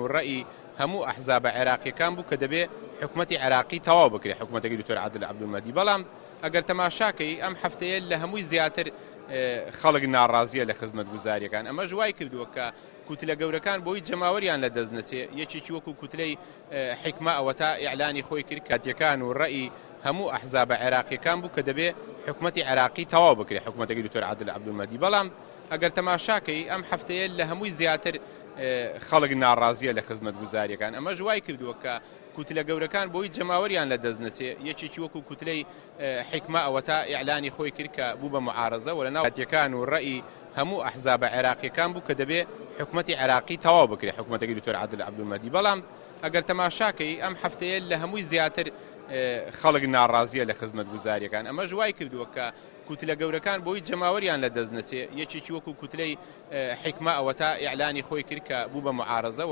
والرأي همو أحزاب عراقي كان بو كدبي حكومتي عراقي تواو بكري حكومتي دكتور عادل عبد المهدي بلام اگر تماشاكي ام هفته لهموي زياتر خلق ناڕازیە لە خزمەت گوزاریەکان ئەمە ژوای کردووە کە کوتلە گەورەکان بۆی جەماوەریان لە دەستنەچێ یەکێکی وەکو کوتلەی حکمە ئەوە تا ئیعلانی خۆی کرد کاتیەکان و ڕەئی هەموو ئەحزاب عێراقیەکان بوو کە دەبێ حکومەتی عێراقی تەواو بکرێ حکومەتەکەی دکتۆر عادل عەبدولمەهدی بەڵام ئەگەر تەماشاکەی ئەم هەفتەیە لە هەمووی زیاتر خەڵک ناڕازیە لە خزمەت گوزاریەکان ئەمە ژوای کردووە کە کوتلە گەورەکان بۆی جەماوەریان لە دەستنەچێ یەکێکی وەکو کوتلەی حکمە ئەوە تا ئیعلانی خۆی کرد کە بوو بە معارەزە و لەناو کاتیەکان و ڕەئی هەموو ئەحزاب عێراقیەکان بوو کە دەبێ حکومەتی عێراقی تەواو بکرێ حکومەتەکەی دکتۆر عادل عەبدولمەهدی بەڵام ئەگەر تەماشاکەی ئەم هەفتەیە لە هەمووی زیاتر خەڵک ناڕازیە لە خزمەت گوزاریەکان ئەمە ژوای کردووە کە کوتلە گەورەکان بۆی جەماوەریان لە دەستنەچێ یەکێکی وەکو کوتلەی حکمە ئەوە تا ئیعلانی خۆی کرد کە بوو بە معارەزە